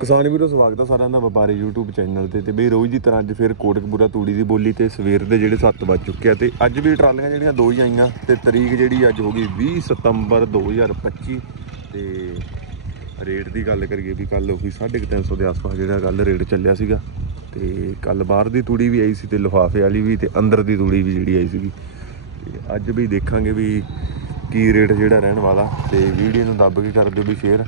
ਕਿਸਾਨ ਵੀਰੋ, ਸਵਾਗਤ ਹੈ ਸਾਰਿਆਂ ਦਾ ਵਪਾਰੀ YouTube ਚੈਨਲ ਤੇ। ਤੇ ਬਈ ਰੋਜ਼ ਦੀ ਤਰ੍ਹਾਂ ਅੱਜ ਫਿਰ ਕੋਟਕਪੂਰਾ ਤੂੜੀ ਦੀ ਬੋਲੀ ਤੇ ਸਵੇਰ ਦੇ ਜਿਹੜੇ 7 ਵੱਜ ਚੁੱਕੇ ਆ ਤੇ ਅੱਜ ਵੀ ਟਰਾਲੀਆਂ ਜਿਹੜੀਆਂ ਦੋ ਹੀ ਆਈਆਂ ਤੇ ਤਰੀਕ ਜਿਹੜੀ ਅੱਜ ਹੋ ਗਈ 20 ਸਤੰਬਰ 2025 ਤੇ ਰੇਟ ਦੀ ਗੱਲ ਕਰੀਏ ਵੀ ਕੱਲ ਉਹੀ 350 ਦੇ ਆਸ-ਪਾਸ ਜਿਹੜਾ ਕੱਲ ਰੇਟ ਚੱਲਿਆ ਸੀਗਾ। ਤੇ ਕੱਲ ਬਾਹਰ ਦੀ ਤੂੜੀ ਵੀ ਆਈ ਸੀ ਤੇ ਲਿਫਾਫੇ ਵਾਲੀ ਵੀ ਤੇ ਅੰਦਰ ਦੀ ਤੂੜੀ ਵੀ ਜਿਹੜੀ ਆਈ ਸੀਗੀ। ਤੇ ਅੱਜ ਵੀ ਦੇਖਾਂਗੇ ਵੀ ਕੀ ਰੇਟ ਜਿਹੜਾ ਰਹਿਣ ਵਾਲਾ। ਤੇ ਵੀਡੀਓ ਨੂੰ ਦੱਬ ਕੇ ਕਰ ਦਿਓ ਵੀ ਸ਼ੇਅਰ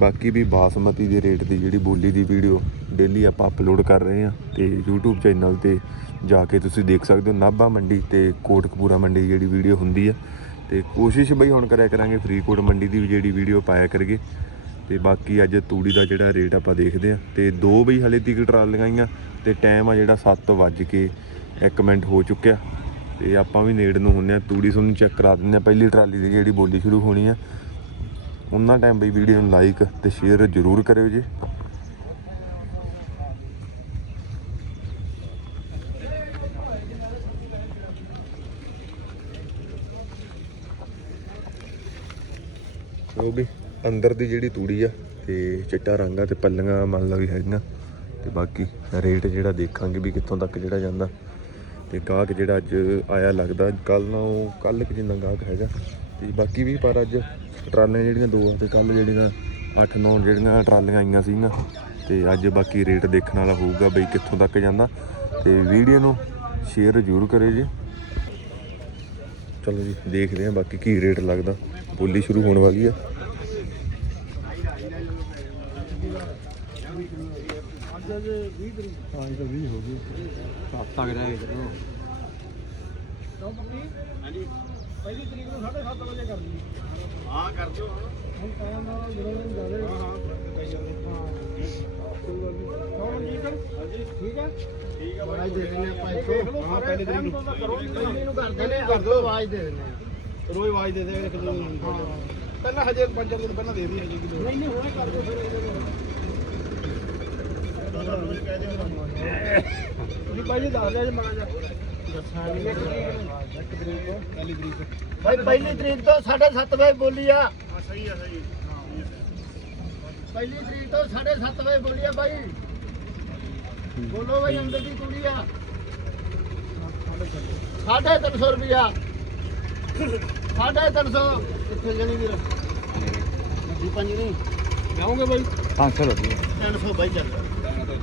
ਬਾਕੀ ਵੀ ਬਾਸਮਤੀ ਦੇ ਰੇਟ ਦੀ ਜਿਹੜੀ ਬੋਲੀ ਦੀ ਵੀਡੀਓ ਡੇਲੀ ਆਪਾਂ ਅਪਲੋਡ ਕਰ ਰਹੇ ਹਾਂ ਤੇ YouTube ਚੈਨਲ ਤੇ ਜਾ ਕੇ ਤੁਸੀਂ ਦੇਖ ਸਕਦੇ ਹੋ ਨਾਭਾ ਮੰਡੀ ਤੇ ਕੋਟਕਪੂਰਾ ਮੰਡੀ ਦੀ ਜਿਹੜੀ ਵੀਡੀਓ ਹੁੰਦੀ ਆ। ਤੇ ਕੋਸ਼ਿਸ਼ ਬਈ ਹੁਣ ਕਰਿਆ ਕਰਾਂਗੇ ਫਰੀਦਕੋਟ ਮੰਡੀ ਦੀ ਵੀ ਜਿਹੜੀ ਵੀਡੀਓ ਪਾਇਆ ਕਰਗੇ ਤੇ ਬਾਕੀ ਅੱਜ ਤੂੜੀ ਦਾ ਜਿਹੜਾ ਰੇਟ ਆਪਾਂ ਦੇਖਦੇ ਆ ਤੇ ਦੋ ਬਈ ਹਲੇ ਤੀਕ ਟਰਾਲੀਆਂ ਆਈਆਂ ਤੇ ਟਾਈਮ ਆ ਜਿਹੜਾ 7 ਵੱਜ ਕੇ 1 ਮਿੰਟ ਹੋ ਚੁੱਕਿਆ। ਤੇ ਆਪਾਂ ਵੀ ਨੇੜ ਨੂੰ ਹੁੰਨੇ ਆ ਤੂੜੀ ਤੁਹਾਨੂੰ ਚੈੱਕ ਕਰਾ ਦਿੰਦੇ ਆ ਪਹਿਲੀ ਟਰਾਲੀ ਦੀ ਜਿਹੜੀ ਬੋਲੀ ਸ਼ੁਰੂ ਹੋਣੀ ਆ। ਉਹਨਾਂ ਟਾਈਮ ਬਈ ਵੀਡੀਓ ਨੂੰ ਲਾਈਕ ਤੇ ਸ਼ੇਅਰ ਜ਼ਰੂਰ ਕਰਿਓ ਜੀ। ਉਹ ਵੀ ਅੰਦਰ ਦੀ ਜਿਹੜੀ ਤੂੜੀ ਆ ਤੇ ਚਿੱਟਾ ਰੰਗ ਆ ਤੇ ਪੱਲੀਆਂ ਮੰਨ ਲਓ ਵੀ ਹੈਗੀਆਂ। ਤੇ ਬਾਕੀ ਰੇਟ ਜਿਹੜਾ ਦੇਖਾਂਗੇ ਵੀ ਕਿੱਥੋਂ ਤੱਕ ਜਿਹੜਾ ਜਾਂਦਾ। ਤੇ ਗਾਹਕ ਜਿਹੜਾ ਅੱਜ ਆਇਆ ਲੱਗਦਾ ਕੱਲ ਨਾਲੋਂ ਕੱਲ ਕਿ ਜਿੰਨਾ ਗਾਹਕ ਹੈਗਾ। ਤੇ ਬਾਕੀ ਵੀ ਪਰ ਅੱਜ ਟਰਾਲੀਆਂ ਜਿਹੜੀਆਂ ਦੋ ਆ ਤੇ ਕੱਲ ਜਿਹੜੀਆਂ 8-9 ਜਿਹੜੀਆਂ ਟਰਾਲੀਆਂ ਆਈਆਂ ਸੀਗੀਆਂ ਤੇ ਅੱਜ ਬਾਕੀ ਰੇਟ ਦੇਖਣ ਵਾਲਾ ਹੋਊਗਾ ਬਈ ਕਿੱਥੋਂ ਤੱਕ ਜਾਂਦਾ ਤੇ ਵੀਡੀਓ ਨੂੰ ਸ਼ੇਅਰ ਜ਼ਰੂਰ ਕਰਿਓ ਜੀ। ਚਲੋ ਜੀ, ਦੇਖਦੇ ਹਾਂ ਬਾਕੀ ਕੀ ਰੇਟ ਲੱਗਦਾ। ਬੋਲੀ ਸ਼ੁਰੂ ਹੋਣ ਵਾਲੀ ਆ। ਅੱਜ ਤਾਂ 20 ਹੋ ਗਈ। ਸੱਤ ਤੱਕ ਰਹਿ ਗਏ ਚਲੋ ਪਹਿਲੀ ਤਰੀਕ ਨੂੰ 7:30 ਵਜੇ ਕਰ ਲਈ। ਹਾਂ ਕਰ ਦਿਓ। ਹੁਣ ਟਾਈਮ ਨਾਲ ਜਦੋਂ ਜਾਵੇ ਹਾਂ ਹਾਂ ਕਈ ਜਾਂਦੇ ਹਾਂ। ਠੀਕ ਹੈ ਹਾਂਜੀ। ਠੀਕ ਹੈ ਠੀਕ ਹੈ ਬਾਈ ਦੇ ਦਿੰਦੇ ਆਪਾਂ ਇੱਥੋਂ ਹਾਂ ਪਹਿਲੀ ਤਰੀਕ ਨੂੰ। ਪਹਿਲੀ ਨੂੰ ਕਰ ਦਿੰਦੇ ਕਰ ਦਿਓ। ਆਵਾਜ਼ ਦੇ ਦਿੰਦੇ ਰੋਜ਼ ਆਵਾਜ਼ ਦੇ ਦੇ ਦੋ ਹਾਂ। ਪਹਿਲਾਂ ਹਜੇ ਪੰਜ ਚਾਰ ਦਿਨ ਪਹਿਲਾਂ ਦੇ ਦੀ ਹਜੇ ਕਿਲੋ ਨਹੀਂ ਨਹੀਂ ਹੁਣੇ ਕਰ ਦਿਓ ਫਿਰ ਤੁਸੀਂ ਭਾਈ ਜੀ ਦੱਸ ਦਿਓ ਜੀ ਮਾਂ ਜਾ ਭਾਈ ਪਹਿਲੀ ਤਰੀਕ ਤੋਂ 7:30 ਵਜੇ ਬੋਲੀ ਆ। ਹਾਂ ਸਹੀ ਆ ਸਹੀ ਪਹਿਲੀ ਤਰੀਕ ਤੋਂ 7:30 ਵਜੇ ਬੋਲੀ ਆ ਭਾਈ। ਬੋਲੋ ਭਾਈ ਅੰਦਰ ਦੀ ਕੁੜੀ ਆ। 350 ਰੁਪਿਆ 350 ਕਿੱਥੇ ਜਣੀ ਵੀਰ? ਜੀ ਪੰਜ ਨਹੀਂ ਜਾਓਗੇ ਬਾਈ 500 ਰੁਪਏ 300 ਬਾਈ ਚੱਲ।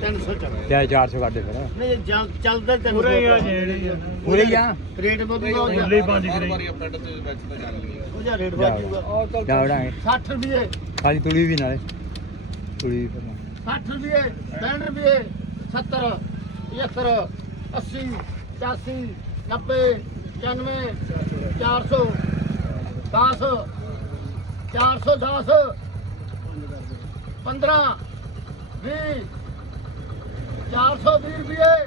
300 ਚੱਲ ਜਾਂ 400 ਕੱਢ ਦੇ ਫਿਰ। ਨਹੀਂ ਚੱਲ- ਚੱਲਦਾ 300 ਪੂਰੇ ਹੀ ਆ ਜਿਹੜੇ ਪੂਰੇ ਹੀ ਆ? ਰੇਟ ਬਹੁਤ ਬਹੁਤ ਮੁੱਲੇ ਪੰਜ ਕਰੇ। ਉਹਦਾ ਰੇਟ ਵੱਧ ਜਾਊਗਾ। ਜਾ ਉਡਾਂਗੇ 60 ਰੁਪਏ। ਖਾਲੀ ਤੁਲੀ ਵੀ ਨਾਲੇ। ਤੁਲੀ ਵੀ ਫਿਰ 60 ਰੁਪਏ 65 ਰੁਪਏ 70 75 80 85 90 95 400 10 410 15 20 420 ਰੁਪਏ।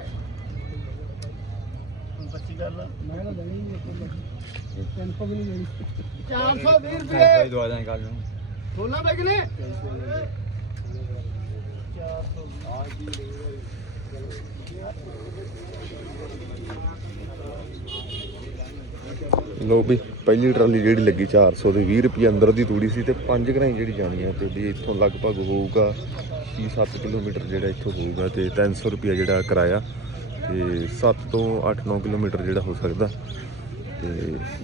ਬੱਚੀ ਗੱਲ ਮੈਂ ਨਾ ਦੇਣੀ ਨਹੀਂ 300 ਵੀ ਨਹੀਂ ਦੇਣੀ। 420 ਐਦਾਂ ਹੀ ਰੁਪਏ। ਦਵਾ ਦਾਂਗੇ ਕੱਲ ਨੂੰ। ਬੋਲਾਂ ਬਈ ਕਿਨੇ ਲੋ ਵੀ, ਪਹਿਲੀ ਟਰਾਲੀ ਜਿਹੜੀ ਲੱਗੀ 400 ਦੇ 20 ਰੁਪਏ ਅੰਦਰ ਦੀ ਤੂੜੀ ਸੀ ਤੇ 5 ਘਰਾਂ ਜਿਹੜੀ ਜਾਣੀ ਆ ਤੇ ਵੀ ਇੱਥੋਂ ਲਗਭਗ ਹੋਊਗਾ 6-7 ਕਿਲੋਮੀਟਰ ਜਿਹੜਾ ਇੱਥੋਂ ਹੋਊਗਾ ਤੇ 300 ਰੁਪਏ ਜਿਹੜਾ ਕਿਰਾਇਆ ਤੇ 7 ਤੋਂ 8-9 ਕਿਲੋਮੀਟਰ ਜਿਹੜਾ ਹੋ ਸਕਦਾ। ਤੇ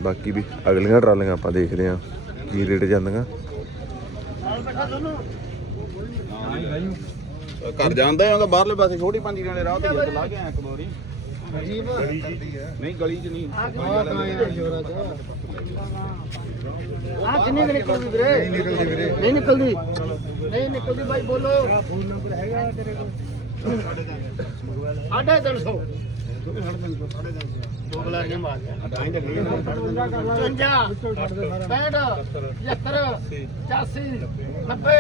ਬਾਕੀ ਵੀ ਅਗਲੀਆਂ ਟਰਾਲੀਆਂ ਆਪਾਂ ਦੇਖਦੇ ਹਾਂ ਕੀ ਰੇਟ ਜਾਂਦੀਆਂ। ਘਰ ਜਾਂਦਾ ਹਾਂ ਬਾਹਰਲੇ ਪਾਸੇ ਛੋਟੀ ਪੰਜੀ ਨਾਲੇ ਰਾਹ ਤੇ ਲਾ ਕੇ ਆਇਆ ਇੱਕ ਵਾਰੀ। ਅਜੀਬ ਨਹੀਂ ਗਲੀ 'ਚ ਨਹੀਂ। ਆ ਕਿੰਨੀ ਕੁ ਨਿਕਲਦੀ ਵੀਰੇ? ਨਹੀਂ ਨਿਕਲਦੀ ਵੀਰੇ। ਨਹੀਂ ਨਿਕਲਦੀ? ਨਹੀਂ ਨਿਕਲਦੀ ਬਾਈ ਬੋਲੋ। ਫੋਨ ਨੰਬਰ ਹੈਗਾ ਤੇਰੇ ਕੋਲ ਸਾਢੇ ਤਿੰਨ ਸੌ। ਦੋ ਗਲਾਰੀਆਂ ਮਾਰ ਗਿਆ ਤਾਂ ਹੀ ਤਾਂ ਗਲੀ 55 65 75 85 90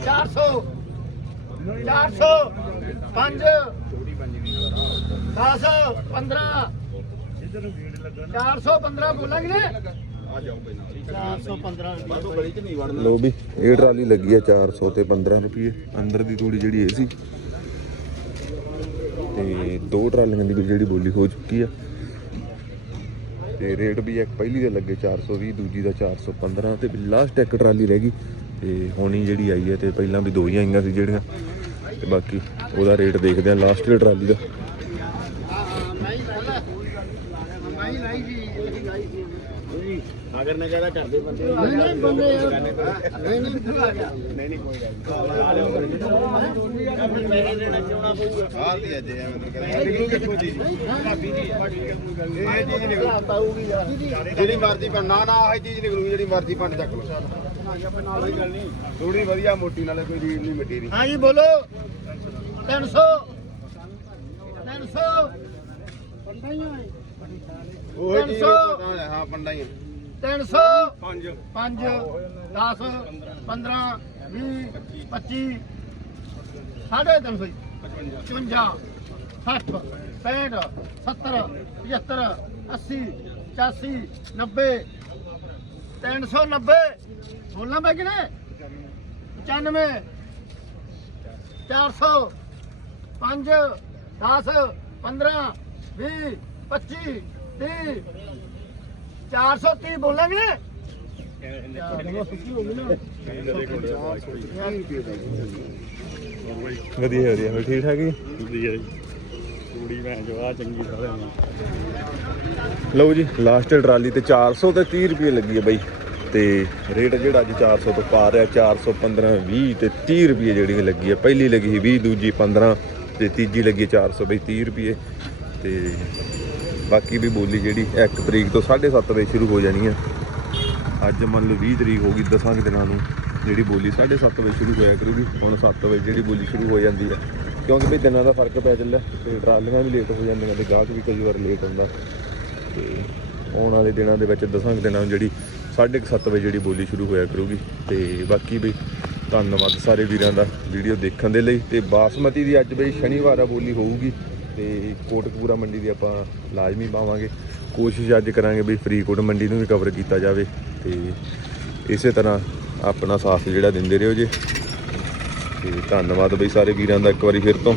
400 400 5 10 15 415 ਬੋਲਾਂਗੇ ਨੇ ਆ ਜਾਓ ਕੋਈ ਨਾਲ 415 ਬਸ ਗਲੀ 'ਚ ਨਹੀਂ ਵੜਨਾ ਲੋ ਵੀ, ਇਹ ਟਰਾਲੀ ਲੱਗੀ ਆ 400 ਤੇ 15 ਰੁਪਏ ਅੰਦਰ ਦੀ ਤੂੜੀ ਜਿਹੜੀ ਇਹ ਸੀ। ਤੇ ਦੋ ਟਰਾਲੀਆਂ ਦੀ ਜਿਹੜੀ ਬੋਲੀ ਹੋ ਚੁੱਕੀ ਆ। ਤੇ ਰੇਟ ਵੀ ਇੱਕ ਪਹਿਲੀ ਦੇ ਲੱਗੇ 420 ਦੂਜੀ ਦਾ 415 ਤੇ ਲਾਸਟ ਇੱਕ ਟਰਾਲੀ ਰਹਿ ਗਈ। ਤੇ ਹੁਣੀ ਜਿਹੜੀ ਆਈ ਹੈ ਤੇ ਪਹਿਲਾਂ ਵੀ ਦੋ ਹੀ ਆਈਆਂ ਸੀ ਜਿਹੜੀਆਂ। ਤੇ ਬਾਕੀ ਉਹਦਾ ਰੇਟ ਦੇਖਦੇ ਆ ਲਾਸਟ ਟਰਾਲੀ ਦਾ ਨਹੀਂ ਬੋਲਾ ਨਹੀਂ ਨਹੀਂ ਜੀ ਇਹ ਗਾਈ ਸੀ ਅਗਰ ਨੇ ਕਹਦਾ ਕਰਦੇ ਬੰਦੇ ਨਹੀਂ ਨਹੀਂ ਬੰਦੇ ਯਾਰ ਨਹੀਂ। ਨਹੀਂ ਇੱਧਰ ਆ ਗਿਆ ਨਹੀਂ ਨਹੀਂ ਕੋਈ ਗੱਲ ਬਾਹਰ ਦੀ ਅੱਜ ਐਵੇਂ ਤਾਂ ਕਹਿੰਦਾ ਨਿਕਲੂ ਕਿੱਥੋਂ ਚੀਜ਼ ਇਹ ਚੀਜ਼ ਨਿਕਲੂ ਪਾਉਗੀ ਯਾਰ। ਜਿਹੜੀ ਮਰਜ਼ੀ ਪਾ ਨਾ ਨਾ ਆਹ ਚੀਜ਼ ਨਿਕਲੂਗੀ ਜਿਹੜੀ ਮਰਜ਼ੀ ਪੰਡ ਚੱਕ ਲਓ। ਕੋਈ ਗੱਲ ਨਹੀਂ। ਥੋੜੀ ਵਧੀਆ ਮੋਟੀ ਨਾਲੇ ਕੋਈ ਰੀਲ ਨਹੀਂ ਮਿੱਟੀ ਦੀ। ਹਾਂ ਜੀ ਬੋਲੋ 300 300 ਉਹ ਚੀਜ਼ ਪਤਾ ਹੈ, ਹਾਂ ਪੰਡਾ ਹੀ ਆ 300 5 5 10 15 20 25 ਸਾਢੇ 300 55 60 65 70 75 80 85 90 390 ਬੋਲਣਾ ਮੈਂ ਕਿਨੇ 95 400 5 10 15 20 25 30 430 ਬੋਲਾਂਗੇ? ਵਧੀਆ ਵਧੀਆ। ਹੋਰ ਠੀਕ ਠਾਕ ਜੀ? ਕੁੜੀ ਮੈਂ ਜੋ ਆ ਚੰਗੀ ਸਾਰਿਆਂ ਨੂੰ ਲਓ ਜੀ ਲਾਸਟ ਟਰਾਲੀ ਤੇ 400 ਤੇ 30 ਰੁਪਏ ਲੱਗੀ ਹੈ ਬਾਈ। ਤੇ ਰੇਟ ਜਿਹੜਾ ਅੱਜ 400 ਤੋਂ ਪਾ ਰਿਹਾ 415 20 ਤੇ 30 ਰੁਪਏ ਜਿਹੜੀ ਲੱਗੀ ਹੈ ਪਹਿਲੀ ਲੱਗੀ ਸੀ 20 ਦੂਜੀ 15 ਤੇ ਤੀਜੀ ਲੱਗੀ 400 ਬਈ 30 ਰੁਪਏ। ਤੇ ਬਾਕੀ ਵੀ ਬੋਲੀ ਜਿਹੜੀ 1 ਤਰੀਕ ਤੋਂ 7:30 ਵਜੇ ਸ਼ੁਰੂ ਹੋ ਜਾਣੀ ਹੈ ਅੱਜ ਮੰਨ ਲਓ 20 ਤਰੀਕ ਹੋ ਗਈ ਦਸਾਂ ਦਿਨਾਂ ਨੂੰ ਜਿਹੜੀ ਬੋਲੀ 7:30 ਵਜੇ ਸ਼ੁਰੂ ਹੋਇਆ ਕਰੂਗੀ, ਹੁਣ 7 ਵਜੇ ਜਿਹੜੀ ਬੋਲੀ ਸ਼ੁਰੂ ਹੋ ਜਾਂਦੀ ਹੈ ਕਿਉਂਕਿ ਵੀ ਦਿਨਾਂ ਦਾ ਫ਼ਰਕ ਪੈ ਜਾਂਦਾ, ਤੇ ਟਰਾਲੀਆਂ ਵੀ ਲੇਟ ਹੋ ਜਾਂਦੀਆਂ ਤੇ ਗਾਹਕ ਵੀ ਕਈ ਵਾਰ ਲੇਟ ਹੁੰਦਾ। ਤੇ ਆਉਣ ਵਾਲੇ ਦਿਨਾਂ ਦੇ ਵਿੱਚ ਦਸਾਂ ਕੁ ਦਿਨਾਂ ਨੂੰ ਜਿਹੜੀ 7:30 ਵਜੇ ਜਿਹੜੀ ਬੋਲੀ ਸ਼ੁਰੂ ਹੋਇਆ ਕਰੂਗੀ। ਤੇ ਬਾਕੀ ਵੀ ਧੰਨਵਾਦ ਸਾਰੇ ਵੀਰਾਂ ਦਾ ਵੀਡੀਓ ਦੇਖਣ ਦੇ ਲਈ। ਤੇ ਬਾਸਮਤੀ ਦੀ ਅੱਜ ਬਈ ਸ਼ਨੀਵਾਰ ਆ ਬੋਲੀ ਹੋਊਗੀ। ਤੇ ਕੋਟਕਪੂਰਾ ਮੰਡੀ ਦੀ ਆਪਾਂ ਲਾਜ਼ਮੀ ਪਾਵਾਂਗੇ। ਕੋਸ਼ਿਸ਼ ਅੱਜ ਕਰਾਂਗੇ ਵੀ ਫਰੀਦਕੋਟ ਮੰਡੀ ਨੂੰ ਵੀ ਕਵਰ ਕੀਤਾ ਜਾਵੇ ਤੇ ਇਸੇ ਤਰ੍ਹਾਂ ਆਪਣਾ ਸਾਥ ਜਿਹੜਾ ਦਿੰਦੇ ਰਹੋ ਜੇ। ਤੇ ਧੰਨਵਾਦ ਬਈ ਸਾਰੇ ਵੀਰਾਂ ਦਾ ਇੱਕ ਵਾਰੀ ਫਿਰ ਤੋਂ।